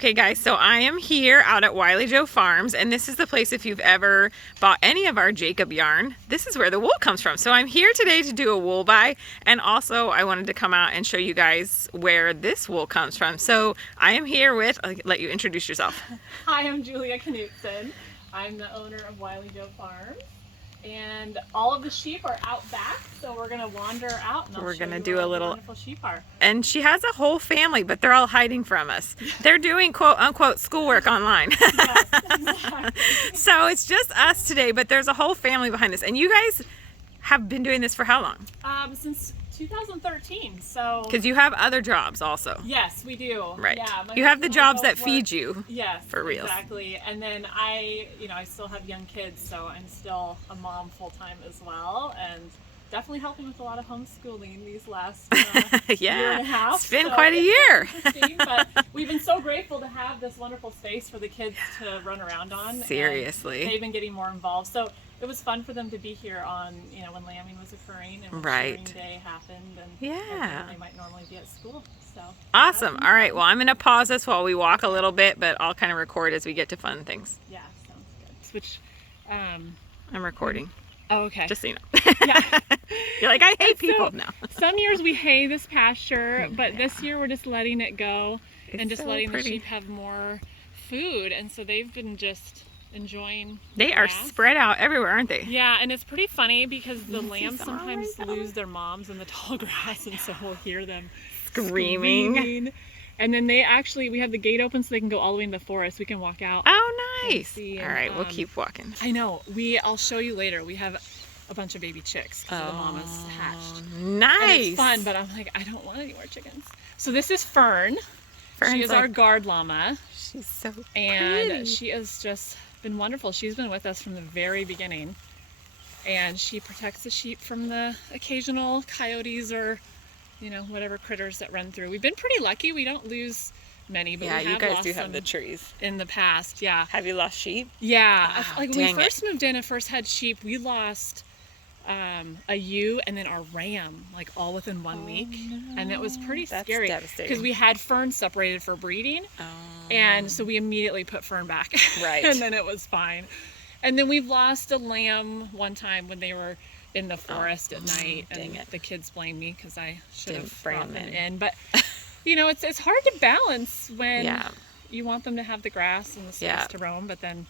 Okay guys, so I am here out at WileyJo Farms, and this is the place, if you've ever bought any of our Jacob yarn, this is where the wool comes from. So I'm here today to do a wool buy, and also I wanted to come out and show you guys where this wool comes from. So I am here with, I'll let you introduce yourself. Hi, I'm Julia Knutson. I'm the owner of WileyJo Farms. And all of the sheep are out back, so we're gonna wander out and we're gonna do a little wonderful sheep are. And she has a whole family, but they're all hiding from us. They're doing quote unquote schoolwork online. Yes, exactly. So it's just us today, but there's a whole family behind this. And you guys have been doing this for how long? Since 2013. So because you have other jobs also. Yes, we do. Right. Yeah, you have the jobs that feed you. Yes, for real. Exactly. And then I still have young kids, so I'm still a mom full time as well, and definitely helping with a lot of homeschooling these last year and a half. It's been quite a year. But we've been so grateful to have this wonderful space for the kids to run around on. Seriously. They've been getting more involved. So it was fun for them to be here on, when lambing was occurring and when shearing day happened, and they might normally be at school. So awesome. All right. Well, I'm going to pause this while we walk a little bit, but I'll kind of record as we get to fun things. Yeah, sounds good. Switch. I'm recording. Oh, okay. Just so you know. Yeah. You're like, I hate people now. Some years we hay this pasture, but this year we're just letting it go and just letting the sheep have more food, and so they've been just enjoying they are spread out everywhere, aren't they? Yeah, and it's pretty funny because the lambs sometimes lose their moms in the tall grass, and so we'll hear them screaming. And then we have the gate open so they can go all the way in the forest. We can walk out. Oh, nice. All right, we'll keep walking. I know. I'll show you later. We have a bunch of baby chicks because the mama's hatched. Nice. And it's fun, but I'm like, I don't want any more chickens. So this is Fern. She is our guard llama. She's so pretty. And she has just been wonderful. She's been with us from the very beginning, and she protects the sheep from the occasional coyotes or whatever critters that run through. We've been pretty lucky. We don't lose many, but we have you guys lost do have the trees in the past. Yeah. Have you lost sheep? Yeah. Like when we first moved in and first had sheep, we lost a ewe and then our ram, like all within 1 week. No. And it was pretty scary because we had Fern separated for breeding. And so we immediately put Fern back. Right. And then it was fine. And then we've lost a lamb one time when they were in the forest at night. And the kids blame me because I should have brought them in. But it's hard to balance when you want them to have the grass and the space to roam, but then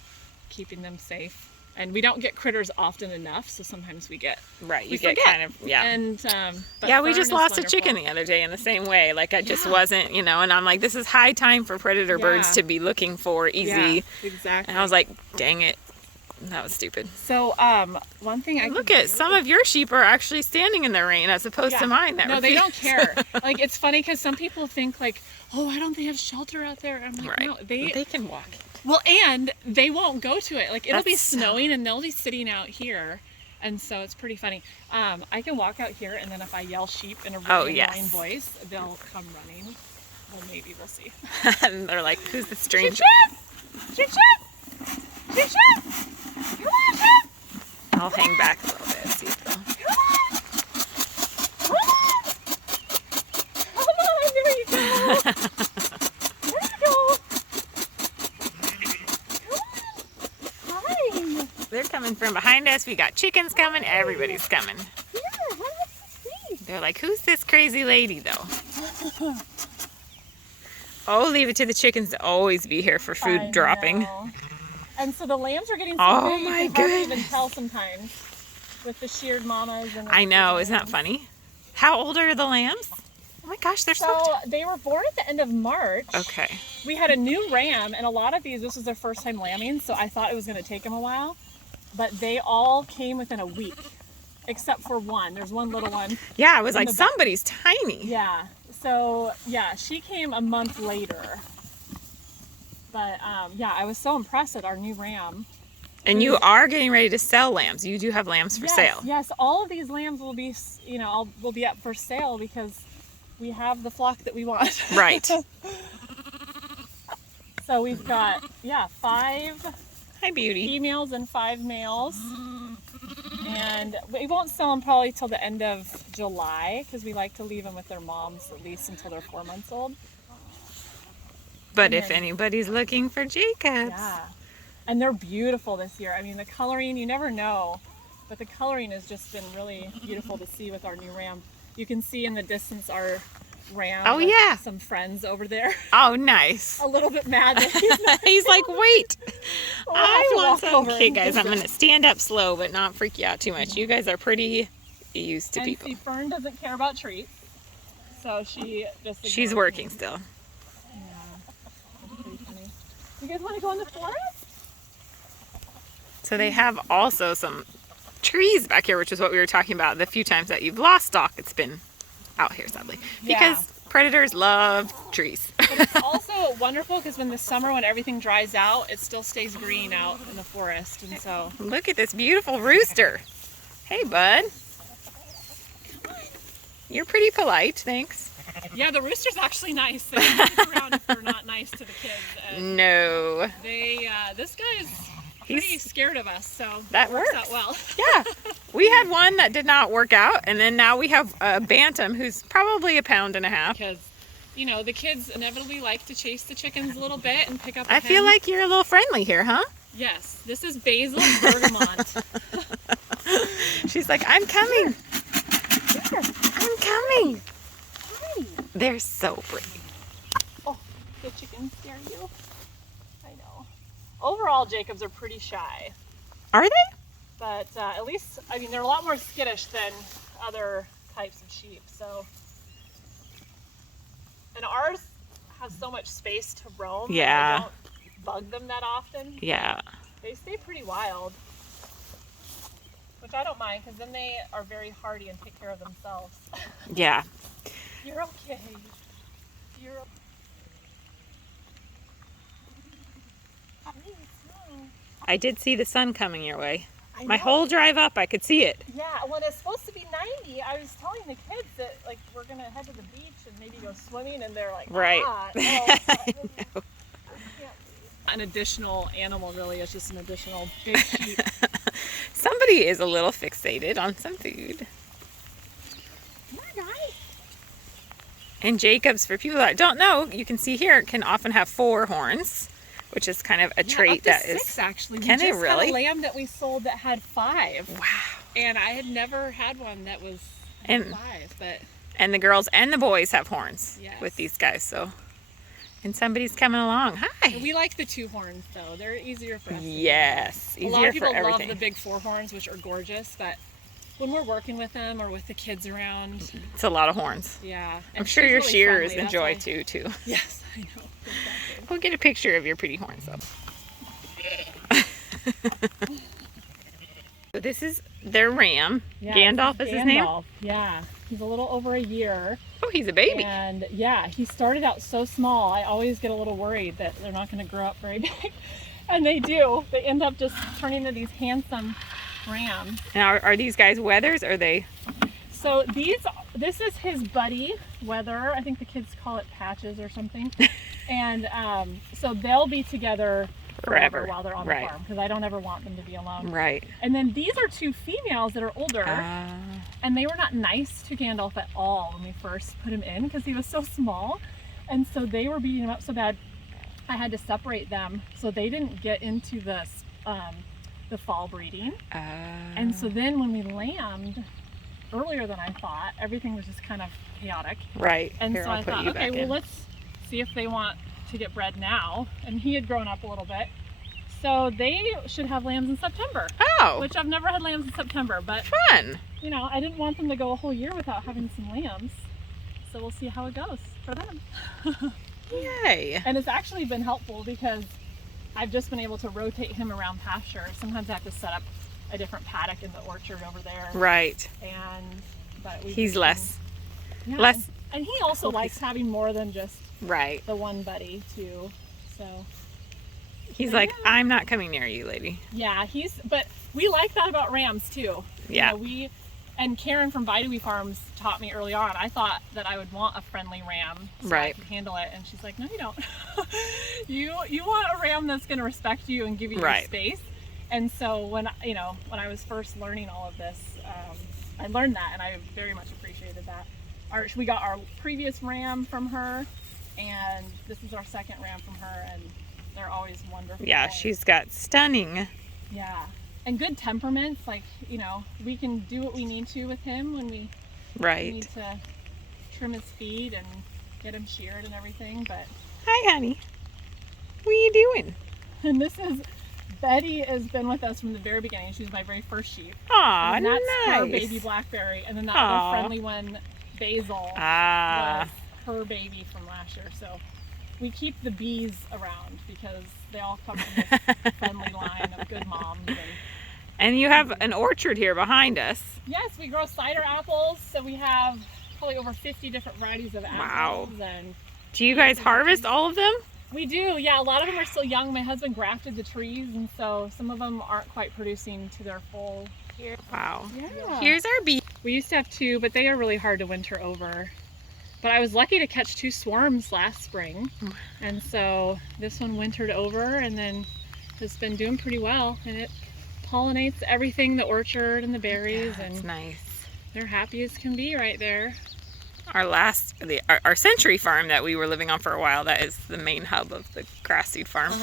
keeping them safe. And we don't get critters often enough, so sometimes we get you get kind of And we just lost a chicken the other day in the same way. Like I just wasn't, and I'm like, this is high time for predator birds to be looking for easy. Yeah, exactly. And I was like, dang it, that was stupid. So one thing look at some of your sheep are actually standing in the rain as opposed to mine. No, they don't care. Like it's funny because some people think like, oh, why don't they have shelter out there? I'm like, no, they can walk. Well, and they won't go to it. Like it'll be snowing and they'll be sitting out here, and so it's pretty funny. I can walk out here, and then if I yell sheep in a really annoying voice, they'll come running. Well, maybe we'll see. And they're like, "Who's the stranger?" Sheep, sheep, sheep, sheep, sheep. Come on, sheep. I'll hang back a little bit. See if they'll... Come on, come on, there you go. They're coming from behind us. We got chickens coming. Everybody's coming. Yeah, have a seat. They're like, who's this crazy lady, though? Oh, leave it to the chickens to always be here for food dropping. And so the lambs are getting so big, my you can hardly even tell sometimes with the sheared mamas. And I know. Isn't that funny? How old are the lambs? Oh my gosh, they're so they were born at the end of March. Okay. We had a new ram, and a lot of these, this was their first time lambing, so I thought it was going to take them a while. But they all came within a week, except for one. There's one little one. Yeah, I was like, somebody's tiny. Yeah. So, yeah, she came a month later. But, I was so impressed at our new ram. And you are getting ready to sell lambs. You do have lambs for sale. Yes, all of these lambs will be, will be up for sale because we have the flock that we want. Right. So we've got, 5 Hi, beauty. females and 5 males. And we won't sell them probably till the end of July because we like to leave them with their moms at least until they're 4 months old. But if anybody's looking for Jacobs. Yeah. And they're beautiful this year. I mean, the coloring, you never know, but the coloring has just been really beautiful to see with our new ram. You can see in the distance our ram. Oh, yeah. Some friends over there. Oh, nice. A little bit mad that he's not. He's like, wait. We'll I have to want walk some. over Okay, and guys, I'm visit. going to stand up slow, but not freak you out too much. You guys are pretty used to And people. see, Fern doesn't care about treats, so she just. She's ignores working me. still. Yeah. That's pretty funny. You guys want to go in the forest? So they have also some trees back here, which is what we were talking about the few times that you've lost stock. It's been out here, sadly, because predators love trees. But it's also wonderful because when the summer, when everything dries out, it still stays green out in the forest, and so. Look at this beautiful rooster. Hey, bud. You're pretty polite, thanks. Yeah, the rooster's actually nice. They don't stick around if they're not nice to the kids. And No. this guy is pretty scared of us, so That works works. out well. Yeah. We had one that did not work out, and then now we have a bantam who's probably 1.5 pounds. Because, you know, the kids inevitably like to chase the chickens a little bit and pick up a I feel hen. like you're a little friendly here, huh? Yes, this is Basil and Bergamot. She's like, I'm coming. I'm coming. Hi. They're so pretty. Oh, the chickens scare you? I know. Overall, Jacobs are pretty shy. Are they? But at least, I mean, they're a lot more skittish than other types of sheep, so. And ours have so much space to roam. Yeah. We don't bug them that often. Yeah. They stay pretty wild, which I don't mind because then they are very hardy and take care of themselves. Yeah. You're okay. You're okay. I did see the sun coming your way. I My know. whole drive up, I could see it. Yeah, when it's supposed to be 90, I was telling the kids that like we're gonna head to the beach and maybe go swimming, and they're like, Right. No. I know. An additional animal, really. It's just an additional big sheep. Somebody is a little fixated on some food. Come on, guys. And Jacobs, for people that don't know, you can see here, can often have 4 horns, which is kind of a trait up to that 6, is. actually. Can we it just really? had a lamb that we sold that had 5. Wow. And I had never had one that was And 5, but and the girls and the boys have horns Yes. with these guys. So, and somebody's coming along. Hi. we like the 2 horns though. They're easier for us. Yes, A easier lot of people for love everything. the big 4 horns, which are gorgeous, but when we're working with them or with the kids around, It's a lot of horns. yeah. I'm And sure she's your really shearers friendly, that's enjoy why- too. Yes, I know. Exactly. We'll get a picture of your pretty horns though. So this is their ram. Yeah, Gandalf this is his name? Gandalf. Yeah, he's a little over a year. Oh, he's a baby. And yeah, he started out so small. I always get a little worried that they're not going to grow up very big. And they do. They end up just turning into these handsome rams. Now, are these guys wethers? Or are they? So this is his buddy, Weather. I think the kids call it Patches or something. And so they'll be together forever while they're on the farm, because I don't ever want them to be alone. Right. And then these are 2 females that are older. And they were not nice to Gandalf at all when we first put him in because he was so small. And so they were beating him up so bad, I had to separate them so they didn't get into the fall breeding. And so then when we lambed earlier than I thought, everything was just kind of chaotic. Right. And Here, so I'll I put thought, you okay, back well, in. let's see if they want to get bred now. And he had grown up a little bit. So they should have lambs in September. Oh, Which I've never had lambs in September, but fun. you know, I didn't want them to go a whole year without having some lambs. So we'll see how it goes for them. Yay. And it's actually been helpful because I've just been able to rotate him around pasture. Sometimes I have to set up a different paddock in the orchard over there. Right. But He's less. yeah, less- And he also likes having more than just Right. the one buddy too. So He's like, I'm not coming near you, lady. yeah, but we like that about rams too. Yeah. You know, and Karen from WileyJo Farms taught me early on. I thought that I would want a friendly ram so I Right. could handle it, and she's like, no, you don't. you want a ram that's going to respect you and give you your Right. space. And so when I was first learning all of this, I learned that, and I very much appreciated that. We got our previous ram from her, and this is our second ram from her, and they're always wonderful. Yeah, she's got stunning. Yeah, and good temperaments. Like, you know, we can do what we need to with him when we need to trim his feet and get him sheared and everything. But hi, honey. What are you doing? And this is Betty has been with us from the very beginning. She was my very first sheep. Aw, and that's nice. her baby Blackberry, and then that other friendly one, Basil, was her baby from last year. So we keep the bees around because they all come from this friendly line of good moms. And you have an orchard here behind us. Yes, we grow cider apples, so we have probably over 50 different varieties of apples. Wow. And do you guys harvest all of them? We do, yeah. A lot of them are still young. My husband grafted the trees, and so some of them aren't quite producing to their full. Here. Wow. Yeah. Here's our bee. We used to have 2, but they are really hard to winter over. But I was lucky to catch 2 swarms last spring, and so this one wintered over and then has been doing pretty well, and it pollinates everything, the orchard and the berries. That's and nice. They're happy as can be right there. Our Century farm that we were living on for a while, that is the main hub of the grass seed farm.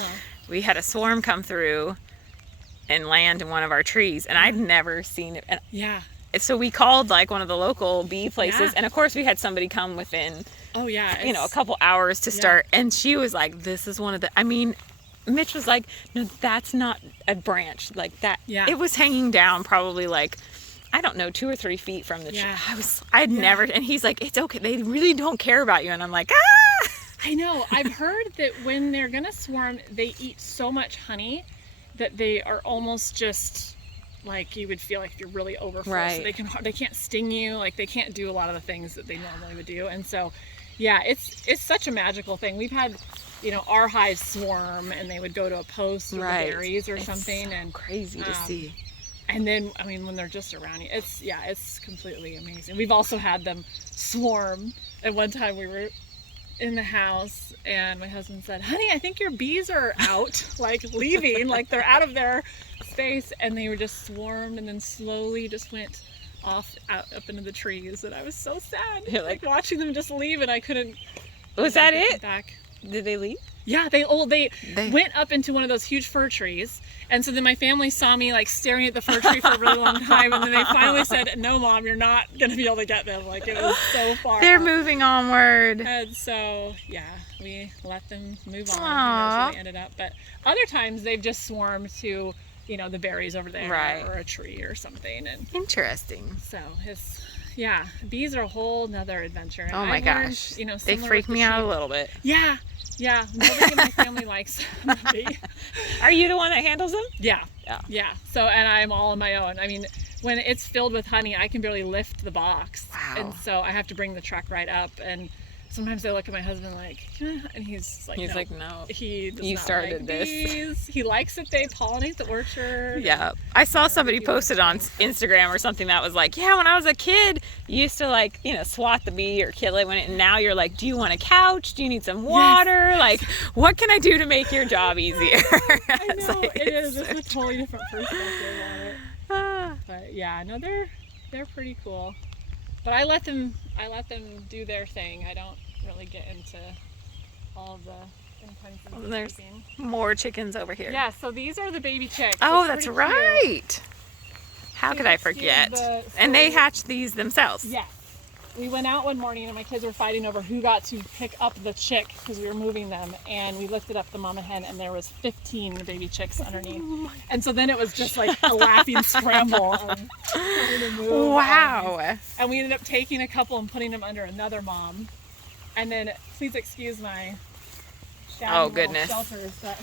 We had a swarm come through and land in one of our trees, and I'd never seen it. And yeah. So we called like one of the local bee places, and of course we had somebody come within, a couple hours to start, and she was like, "This is one of the." I mean, Mitch was like, "No, that's not a branch like that." Yeah. It was hanging down probably like, I don't know, 2 or 3 feet from the tree. I'd never, and he's like, "It's okay. They really don't care about you." And I'm like, ah! I know. I've heard that when they're gonna swarm, they eat so much honey that they are almost just like, you would feel like you're really overfull. Right. So they can't sting you. Like, they can't do a lot of the things that they normally would do. And so, yeah, it's such a magical thing. We've had, our hives swarm, and they would go to a post with the berries or something. And crazy to see. And then, I mean, when they're just around you, it's completely amazing. We've also had them swarm. At one time we were in the house, and my husband said, "Honey, I think your bees are out," like leaving, like they're out of their space, and they were just swarmed and then slowly just went off out up into the trees, and I was so sad. You're like watching them just leave, and I couldn't. Was that it? Back. Did they leave? Yeah, they went up into one of those huge fir trees, and so then my family saw me like staring at the fir tree for a really long time, and then they finally said, "No, Mom, you're not gonna be able to get them." Like, it was so far. They're moving onward. And so, yeah, we let them move on. That's where they ended up. But other times they've just swarmed to, the berries over there, or a tree or something. And interesting. so bees are a whole nother adventure. And oh my gosh, they freak me out a little bit. Yeah, nobody in my family likes the bee. Are you the one that handles them? Yeah. So, and I'm all on my own. I mean, when it's filled with honey, I can barely lift the box. Wow. And so I have to bring the truck right up, and sometimes I look at my husband like, and he's like, no. He does you not started like this. Bees. He likes that they pollinate the orchard. Yeah. I saw somebody posted on Instagram or something that was like, yeah, when I was a kid, you used to swat the bee or kill it and now you're like, do you want a couch? Do you need some water? Yes. Like, what can I do to make your job easier? I know, it is. It's a totally different perspective on it. But yeah, no, they're pretty cool. But I let them do their thing. I don't really get into all of the intensive. There's more chickens over here. Yeah, so these are the baby chicks. Oh, that's right. How could I forget? And they hatch these themselves. Yes. We went out one morning and my kids were fighting over who got to pick up the chick because we were moving them, and we lifted up the mama hen and there was 15 baby chicks underneath. And so then it was just like a laughing scramble and trying to move. Wow. And we ended up taking a couple and putting them under another mom. And then, please excuse my goodness. shelters, but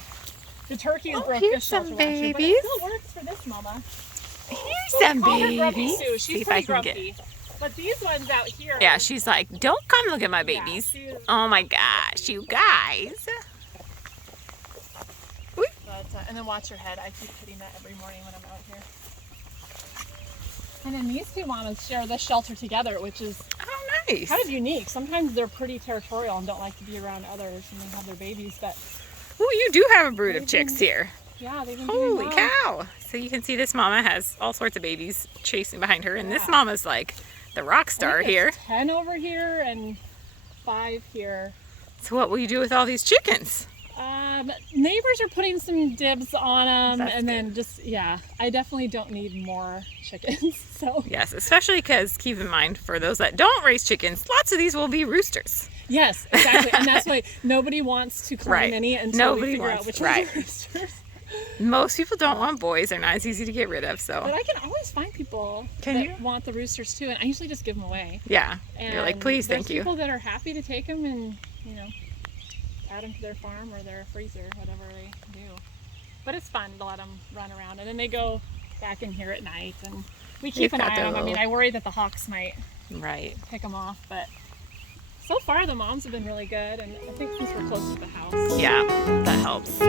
the turkeys broke here's this shelter some last year, but babies. it still works for this mama. Here's some babies. She's see if pretty I can grumpy. get. But these ones out here. Yeah, she's like, don't come look at my babies. Oh my gosh, you guys. But, and then watch your head. I keep hitting that every morning when I'm out here. And then these two mamas share this shelter together, which is nice. kind of unique. Sometimes they're pretty territorial and don't like to be around others when they have their babies. But you do have a brood of chicks here. Yeah, they've been holy cow! So you can see this mama has all sorts of babies chasing behind her, and this mama's like the rock star here. 10 over here and 5 here. So what will you do with all these chickens? Neighbors are putting some dibs on them. That's and then good. just, yeah, I definitely don't need more chickens. So Yes, especially because keep in mind, for those that don't raise chickens, lots of these will be roosters. yes, exactly. And that's why nobody wants to claim any until we figure out which ones are roosters. Most people don't want boys. They're not as easy to get rid of, so. But I can always find people that want the roosters too, and I usually just give them away. Yeah, and you're like, please, thank you. There's people that are happy to take them and, you know, add them to their farm or their freezer, whatever they do. But it's fun to let them run around, and then they go back in here at night, and we keep an eye on them. I mean, I worry that the hawks might pick them off, but so far the moms have been really good, and I think since we're close to the house. Yeah, that helps.